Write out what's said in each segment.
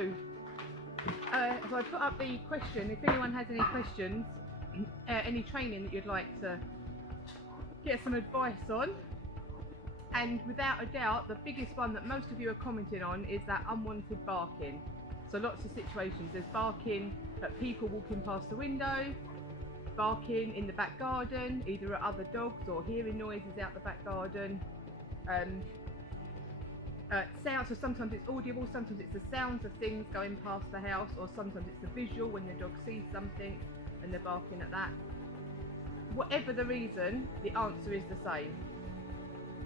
So I put up the question, if anyone has any questions, any training that you'd like to get some advice on. And without a doubt, the biggest one that most of you are commenting on is that unwanted barking. So lots of situations, there's barking at people walking past the window, barking in the back garden, either at other dogs or hearing noises out the back garden. Sounds, so sometimes it's audible, sometimes it's the sounds of things going past the house, or sometimes it's the visual when the dog sees something and they're barking at that. Whatever the reason, the answer is the same.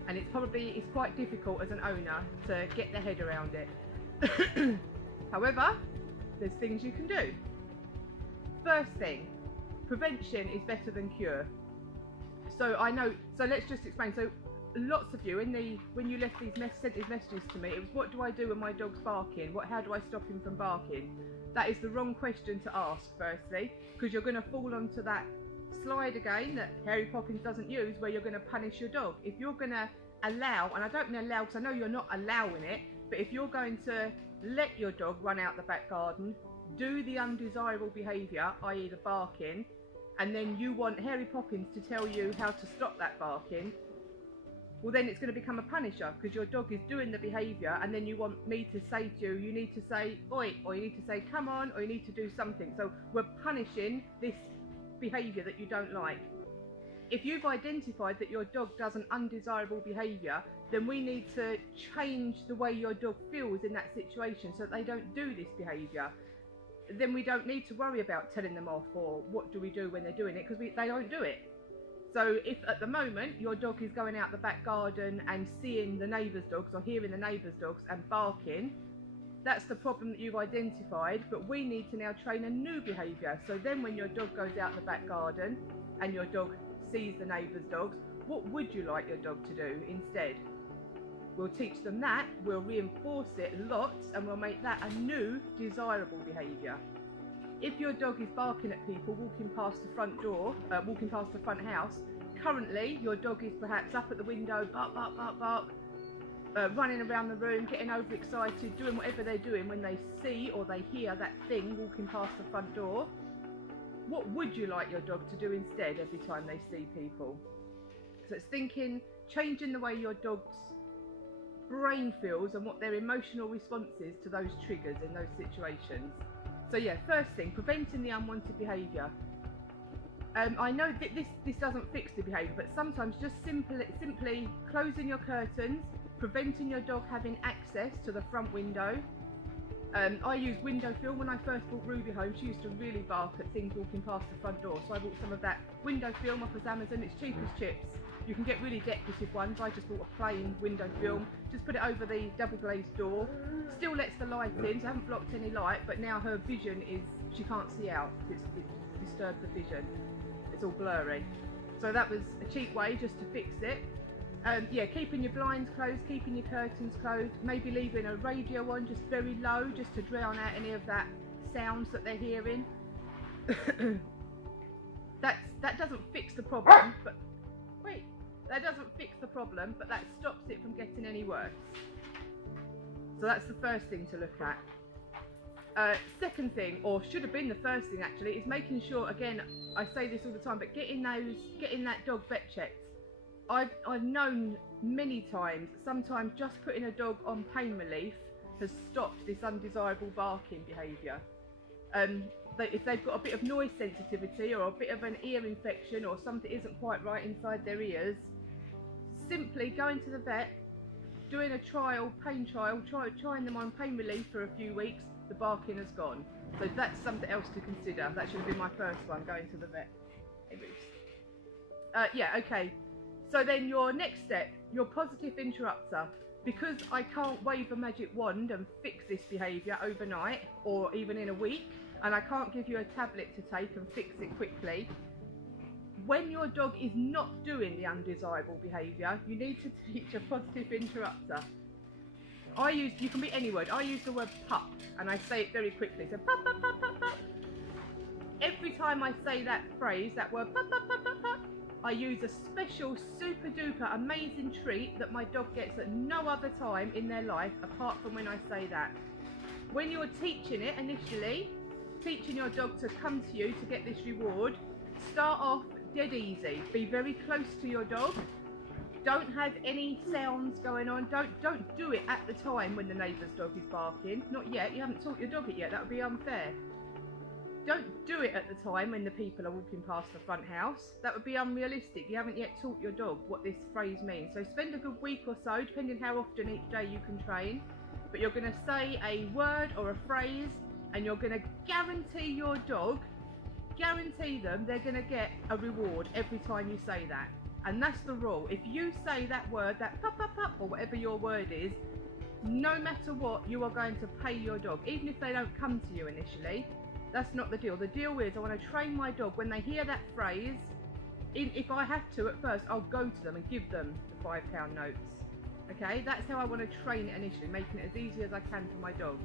And it's quite difficult as an owner to get their head around it. However, there's things you can do. First thing, prevention is better than cure. So let's just explain. So lots of you, when you left sent these messages to me, it was, what do I do when my dog's barking? How do I stop him from barking? That is the wrong question to ask, firstly, because you're going to fall onto that slide again that Harry Poppins doesn't use, where you're going to punish your dog. If you're going to allow, and I don't mean allow because I know you're not allowing it, but if you're going to let your dog run out the back garden, do the undesirable behaviour, i.e. the barking, and then you want Harry Poppins to tell you how to stop that barking, well then it's going to become a punisher, because your dog is doing the behaviour, and then you want me to say to you, you need to say oi, or you need to say come on, or you need to do something. So we're punishing this behaviour that you don't like. If you've identified that your dog does an undesirable behaviour, then we need to change the way your dog feels in that situation so that they don't do this behaviour. Then we don't need to worry about telling them off, or what do we do when they're doing it, because they don't do it. So if at the moment your dog is going out the back garden and seeing the neighbours' dogs or hearing the neighbours' dogs and barking, that's the problem that you've identified, but we need to now train a new behaviour. So then when your dog goes out the back garden and your dog sees the neighbours' dogs, what would you like your dog to do instead? We'll teach them that, we'll reinforce it lots, and we'll make that a new desirable behaviour. If your dog is barking at people walking past the front door, walking past the front house, currently your dog is perhaps up at the window, bark, bark, bark, bark, running around the room, getting overexcited, doing whatever they're doing when they see or they hear that thing walking past the front door. What would you like your dog to do instead every time they see people? So it's thinking, changing the way your dog's brain feels and what their emotional response is to those triggers in those situations. So yeah, first thing, preventing the unwanted behaviour. I know that this doesn't fix the behaviour, but sometimes just simply closing your curtains, preventing your dog having access to the front window. I used window film when I first brought Ruby home. She used to really bark at things walking past the front door, so I bought some of that window film off of Amazon. It's cheap as chips. You can get really decorative ones. I just bought a plain window film, just put it over the double glazed door. Still lets the light in, so I haven't blocked any light, but now her vision is, she can't see out. It's disturbed the vision. It's all blurry. So that was a cheap way just to fix it. Yeah, keeping your blinds closed, keeping your curtains closed, maybe leaving a radio on just very low, just to drown out any of that sounds that they're hearing. That doesn't fix the problem, but that doesn't fix the problem, but that stops it from getting any worse. So that's the first thing to look at. Second thing, or should have been the first thing actually, is making sure, again, I say this all the time, but getting that dog vet checked. I've known many times, sometimes just putting a dog on pain relief has stopped this undesirable barking behaviour. If they've got a bit of noise sensitivity or a bit of an ear infection or something isn't quite right inside their ears, simply going to the vet, doing a pain trial, trying them on pain relief for a few weeks, the barking has gone. So that's something else to consider. That should have been my first one, going to the vet. Hey, Bruce. Yeah, okay. So then your next step, your positive interrupter. Because I can't wave a magic wand and fix this behaviour overnight or even in a week, and I can't give you a tablet to take and fix it quickly, when your dog is not doing the undesirable behaviour, you need to teach a positive interrupter. You can be any word. I use the word pup, and I say it very quickly. So pup, pup, pup, pup, pup. Every time I say that phrase, that word pup, pup, pup, pup, pup, I use a special super duper amazing treat that my dog gets at no other time in their life apart from when I say that. When you're teaching it initially, teaching your dog to come to you to get this reward, start off dead easy. Be very close to your dog. Don't have any sounds going on. Don't do it at the time when the neighbour's dog is barking. Not yet. You haven't taught your dog it yet. That would be unfair. Don't do it at the time when the people are walking past the front house. That would be unrealistic. You haven't yet taught your dog what this phrase means. So spend a good week or so, depending how often each day you can train. But you're going to say a word or a phrase, and you're going to guarantee your dog, guarantee them they're going to get a reward every time you say that. And that's the rule. If you say that word, that pop, pop, pop, or whatever your word is, no matter what, you are going to pay your dog, even if they don't come to you initially. That's not the deal. The deal is I want to train my dog when they hear that phrase. If I have to at first, I'll go to them and give them the £5 notes. Okay, that's how I want to train it initially, making it as easy as I can for my dog.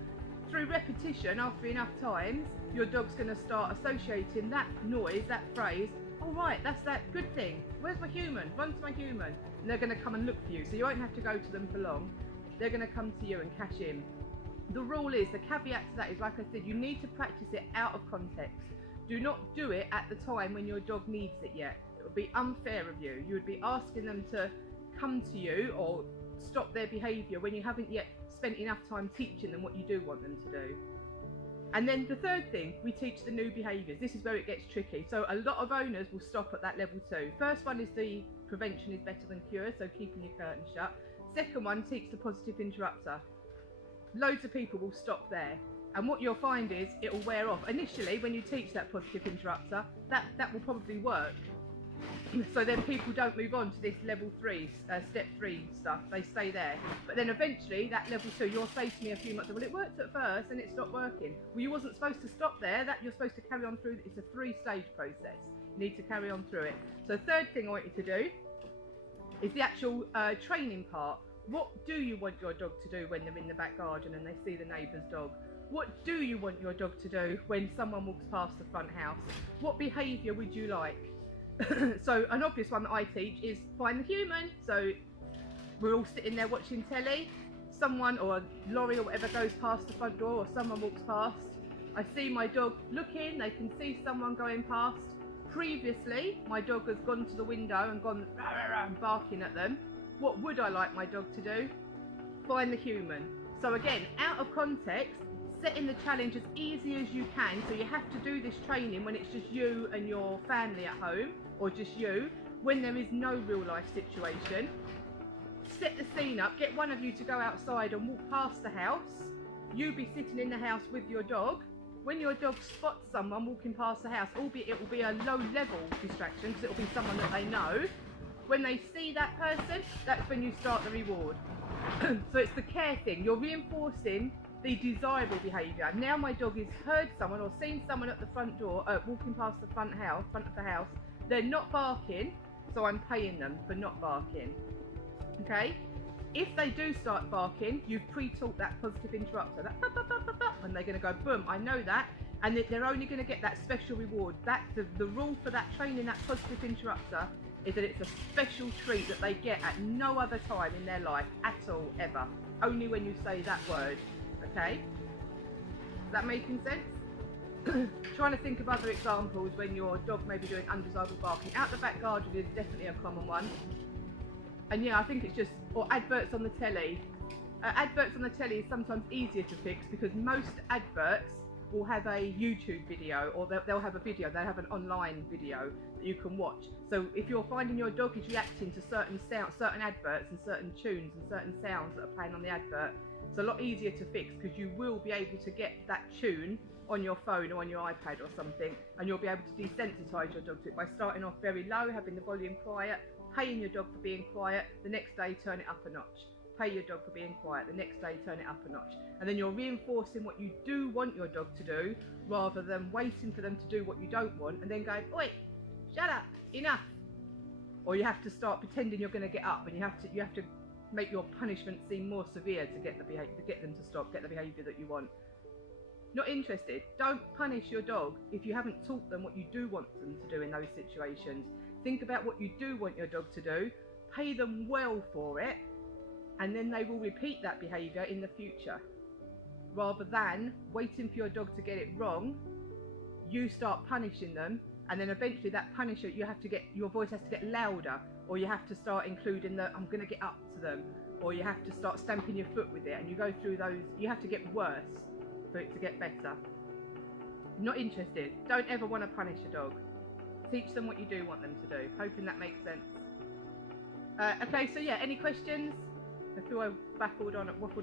Through repetition, after enough times, your dog's going to start associating that noise, that phrase. All right, that's that good thing. Where's my human? Run to my human. And they're going to come and look for you. So you won't have to go to them for long. They're going to come to you and cash in. The rule is, the caveat to that is, like I said, you need to practice it out of context. Do not do it at the time when your dog needs it yet. It would be unfair of you. You would be asking them to come to you or stop their behaviour when you haven't yet spent enough time teaching them what you do want them to do. And then the third thing, we teach the new behaviours. This is where it gets tricky. So a lot of owners will stop at that level 2. First one is the prevention is better than cure, so keeping your curtains shut. Second one, teach the positive interrupter. Loads of people will stop there, and what you'll find is it will wear off. Initially, when you teach that positive interrupter, that will probably work. So then people don't move on to this level 3, step 3 stuff. They stay there. But then eventually, that level 2, you'll say to me a few months, well, it worked at first and it stopped working. Well, you wasn't supposed to stop there. That you're supposed to carry on through. It's a 3-stage process. You need to carry on through it. So third thing I want you to do is the actual training part. What do you want your dog to do when they're in the back garden and they see the neighbour's dog? What do you want your dog to do when someone walks past the front house? What behaviour would you like? So an obvious one that I teach is find the human. So we're all sitting there watching telly, someone or a lorry or whatever goes past the front door, or someone walks past. I see my dog looking, they can see someone going past. Previously, my dog has gone to the window and gone rah, rah, rah, and barking at them. What would I like my dog to do? Find the human. So again, out of context, setting the challenge as easy as you can. So you have to do this training when it's just you and your family at home, or just you, when there is no real life situation. Set the scene up, get one of you to go outside and walk past the house. You be sitting in the house with your dog. When your dog spots someone walking past the house, albeit it will be a low level distraction because it will be someone that they know, when they see that person, that's when you start the reward. So it's the care thing. You're reinforcing the desirable behaviour. Now my dog has heard someone or seen someone at the front door, walking past the front of the house. They're not barking, so I'm paying them for not barking. Okay? If they do start barking, you've pre-taught that positive interrupter. That bop, bop, bop, bop, bop, and they're going to go, boom, I know that. And they're only going to get that special reward. That's the rule for that training, that positive interrupter, is that it's a special treat that they get at no other time in their life at all, ever. Only when you say that word. Okay? Is that making sense? Trying to think of other examples when your dog may be doing undesirable barking. Out the back garden is definitely a common one. And yeah, I think it's just, or adverts on the telly. Adverts on the telly is sometimes easier to fix because most adverts will have a YouTube video, or they'll have a video, they'll have an online video that you can watch. So if you're finding your dog is reacting to certain sounds, certain adverts and certain tunes and certain sounds that are playing on the advert, it's a lot easier to fix because you will be able to get that tune on your phone or on your iPad or something, and you'll be able to desensitise your dog to it by starting off very low, having the volume quiet, paying your dog for being quiet, the next day turn it up a notch. Pay your dog for being quiet, the next day turn it up a notch. And then you're reinforcing what you do want your dog to do, rather than waiting for them to do what you don't want and then going, oi, shut up, enough. Or you have to start pretending you're going to get up, and you have to make your punishment seem more severe to get them to stop, get the behaviour that you want. Not interested. Don't punish your dog if you haven't taught them what you do want them to do in those situations. Think about what you do want your dog to do, pay them well for it, and then they will repeat that behaviour in the future. rather than waiting for your dog to get it wrong, you start punishing them, and then eventually that punisher, your voice has to get louder, or you have to start including the I'm gonna get up to them, or you have to start stamping your foot with it, and you go through those. You have to get worse for it to get better. Not interested. Don't ever want to punish a dog. Teach them what you do want them to do. Hoping that makes sense. Okay, so yeah, any questions? I feel I waffled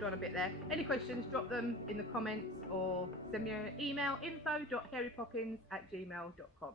on a bit there. Any questions, drop them in the comments or send me an email, info.hairypoppins@gmail.com.